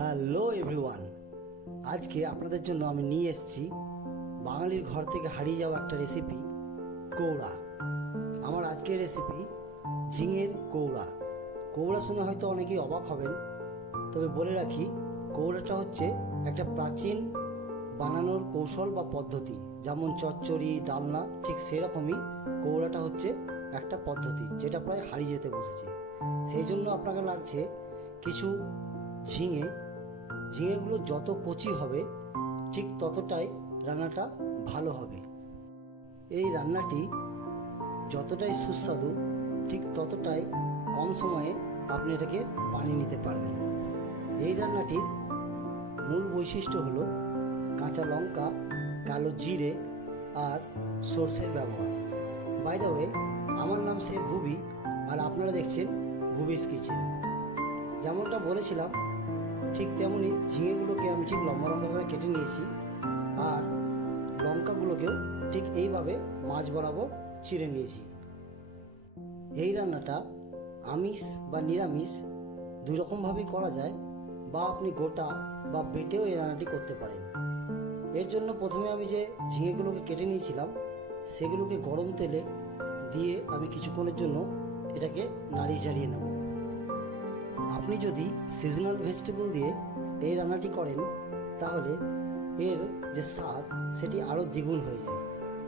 Hello everyone, আজকে আপনাদের জন্য আমি নিয়ে এসেছি বাঙালির ঘর থেকে হারিয়ে যাওয়া একটা রেসিপি, কৌড়া। আমার আজকের রেসিপি ঝিঙের কৌড়া। কৌড়া শুনে হয়তো অনেকেই অবাক হবেন, তবে বলে রাখি কৌড়াটা হচ্ছে একটা প্রাচীন বানানোর কৌশল বা পদ্ধতি। যেমন চচ্চড়ি, ডালনা, ঠিক সেরকমই কৌড়াটা হচ্ছে একটা পদ্ধতি যেটা প্রায় হারিয়ে যেতে বসেছে। সেই জন্য আপনাকে লাগছে কিছু ঝিঙেগুলো যত কচি হবে ঠিক ততটাই রান্নাটা ভালো হবে। এই রান্নাটি যতটাই সুস্বাদু ঠিক ততটাই কম সময়ে আপনি এটাকে বানিয়ে নিতে পারবেন। এই রান্নাটির মূল বৈশিষ্ট্য হলো কাঁচা লঙ্কা, কালো জিরে আর সর্ষের ব্যবহার। বাই দ্য ওয়ে, আমার নাম শেফ ভুবি আর আপনারা দেখছেন ভুবিস কিচেন। যেমনটা বলেছিলাম ঠিক তেমনই ঝিঙেগুলোকে আমি ঠিক লম্বা লম্বাভাবে কেটে নিয়েছি আর লঙ্কাগুলোকেও ঠিক এইভাবে মাঝ বরাবর চিড়ে নিয়েছি। এই রান্নাটা আমিষ বা নিরামিষ দুই রকমভাবেই করা যায়, বা আপনি গোটা বা বেটেও এই রান্নাটি করতে পারেন। এর জন্য প্রথমে আমি যে ঝিঙেগুলোকে কেটে নিয়েছিলাম সেগুলোকে গরম তেলে দিয়ে আমি কিছুক্ষণের জন্য এটাকে নাড়িয়ে চাড়িয়ে নেব। আপনি যদি সিজনাল ভেজিটেবল দিয়ে এই রান্নাটি করেন তাহলে এর যে স্বাদ সেটি আরও দ্বিগুণ হয়ে যায়।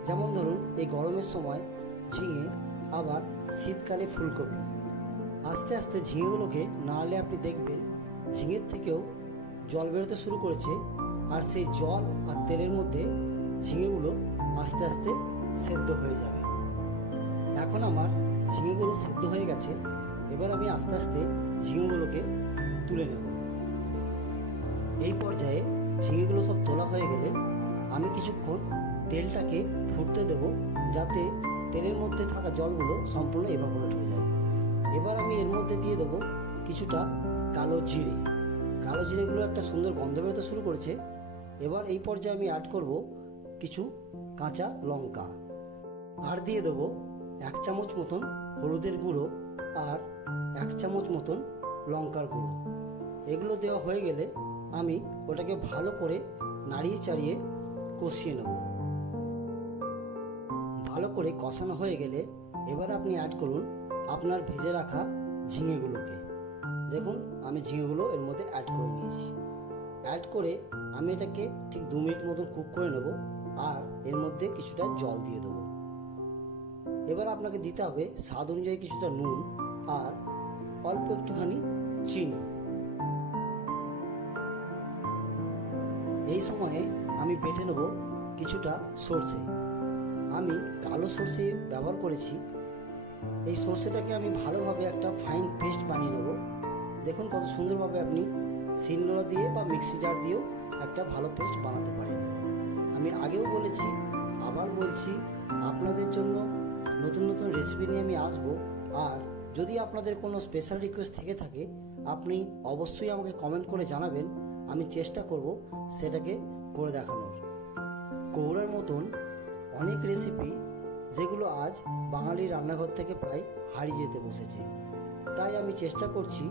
যেমন ধরুন, এই গরমের সময় ঝিঙে, আবার শীতকালে ফুলকপি। আস্তে আস্তে ঝিঙেগুলোকে নাড়লে আপনি দেখবেন ঝিঙের থেকেও জল বেরোতে শুরু করেছে, আর সেই জল আর তেলের মধ্যে ঝিঙেগুলো আস্তে আস্তে সেদ্ধ হয়ে যাবে। এখন আমার ঝিঙেগুলো সেদ্ধ হয়ে গেছে। এবার আমি আস্তে আস্তে ঝিঙেগুলোকে তুলে নেব। এই পর্যায়ে ঝিঙেগুলো সব তোলা হয়ে গেলে আমি কিছুক্ষণ তেলটাকে ফুটতে দেব, যাতে তেলের মধ্যে থাকা জলগুলো সম্পূর্ণ এভাপোরেট হয়ে যায়। এবার আমি এর মধ্যে দিয়ে দেবো কিছুটা কালো জিরে। কালো জিরেগুলো একটা সুন্দর গন্ধ বেরোতে শুরু করেছে। এবার এই পর্যায়ে আমি অ্যাড করব কিছু কাঁচা লঙ্কা, আর দিয়ে দেবো 1 চামচ মতন হলুদের গুঁড়ো আর 1 চামচ মতন লঙ্কার গুঁড়ো। এগুলো দেওয়া হয়ে গেলে আমি ওটাকে ভালো করে নাড়িয়ে চাড়িয়ে কষিয়ে নেব। ভালো করে কষানো হয়ে গেলে এবার আপনি অ্যাড করুন আপনার ভেজে রাখা ঝিঙেগুলোকে। দেখুন, আমি ঝিঙেগুলো এর মধ্যে অ্যাড করে নিয়েছি। অ্যাড করে আমি এটাকে ঠিক 2 মিনিট মতন কুক করে নেব, আর এর মধ্যে কিছুটা জল দিয়ে দেবো। এবার আপনাকে দিতে হবে স্বাদ অনুযায়ী কিছুটা নুন আর অল্প একটুখানি চিনি। এই সময়ে আমি বেটে নেব কিছুটা সর্ষে। আমি কালো সর্ষে ব্যবহার করেছি। এই সর্ষেটাকে আমি ভালোভাবে একটা ফাইন পেস্ট বানিয়ে নেব। দেখুন কত সুন্দরভাবে আপনি শিলনোড়া দিয়ে বা মিক্সি জার দিয়েও একটা ভালো পেস্ট বানাতে পারেন। আমি আগেও বলেছি, আবার বলছি, আপনাদের জন্য নতুন নতুন রেসিপি নিয়ে আমি আসব। আর যদি আপনাদের কোনো স্পেশাল রিকোয়েস্ট থেকে থাকে আপনি অবশ্যই আমাকে কমেন্ট করে জানাবেন। আমি চেষ্টা করব সেটাকে করে দেখানোর। কৌড়ার মতন অনেক রেসিপি যেগুলো আজ বাঙালির রান্নাঘর থেকে প্রায় হারিয়ে যেতে বসেছে, তাই আমি চেষ্টা করছি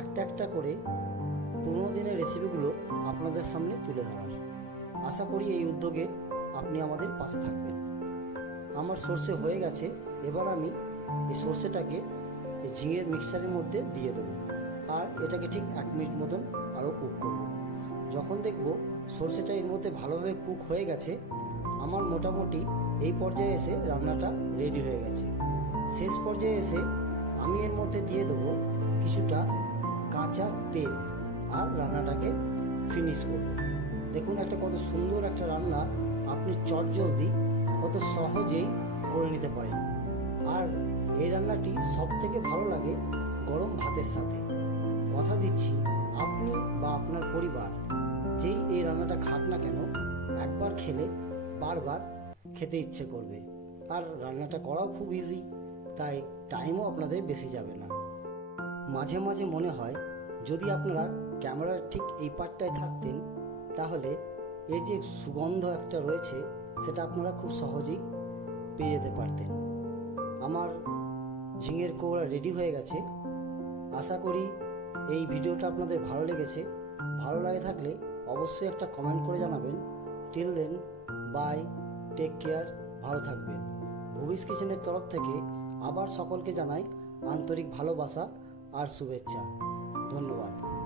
একটা একটা করে পুরোনো দিনের রেসিপিগুলো আপনাদের সামনে তুলে ধরার। আশা করি এই উদ্যোগে আপনি আমাদের পাশে থাকবেন। আমার সর্ষে হয়ে গেছে। এবার আমি এই সর্ষেটাকে এই ঝিঙের মিক্সারের মধ্যে দিয়ে দেবো, আর এটাকে ঠিক 1 মিনিট মতন আরও কুক করব। যখন দেখব সর্ষেটা এর মধ্যে ভালোভাবে কুক হয়ে গেছে, আমার মোটামুটি এই পর্যায়ে এসে রান্নাটা রেডি হয়ে গেছে। শেষ পর্যায়ে এসে আমি এর মধ্যে দিয়ে দেবো কিছুটা কাঁচা তেল, আর রান্নাটাকে ফিনিশ করব। দেখুন একটা কত সুন্দর একটা রান্না আপনি চটজলদি কত সহজেই করে নিতে পারেন। আর এই রান্নাটি সব থেকে ভালো লাগে গরম ভাতের সাথে। কথা দিচ্ছি, আপনি বা আপনার পরিবার যেই এই রান্নাটা খাক না কেন, একবার খেলে বারবার খেতে ইচ্ছে করবে। আর রান্নাটা করাও খুব ইজি, তাই টাইমও আপনাদের বেশি যাবে না। মাঝে মাঝে মনে হয় যদি আপনারা ক্যামেরার ঠিক এই পার্টটায় থাকতেন তাহলে এর যে সুগন্ধ একটা রয়েছে সেটা আপনারা খুব সহজেই পেয়ে যেতে পারতেন। আমার ঝিঙের কৌড়া রেডি হয়ে গেছে। আশা করি এই ভিডিওটা আপনাদের ভালো লেগেছে। ভালো লাগে থাকলে অবশ্যই একটা কমেন্ট করে জানাবেন। Till then, bye, take care, ভালো থাকবেন। ভুবিস কিচেনের তরফ থেকে আবার সকলকে জানাই আন্তরিক ভালোবাসা আর শুভেচ্ছা। ধন্যবাদ।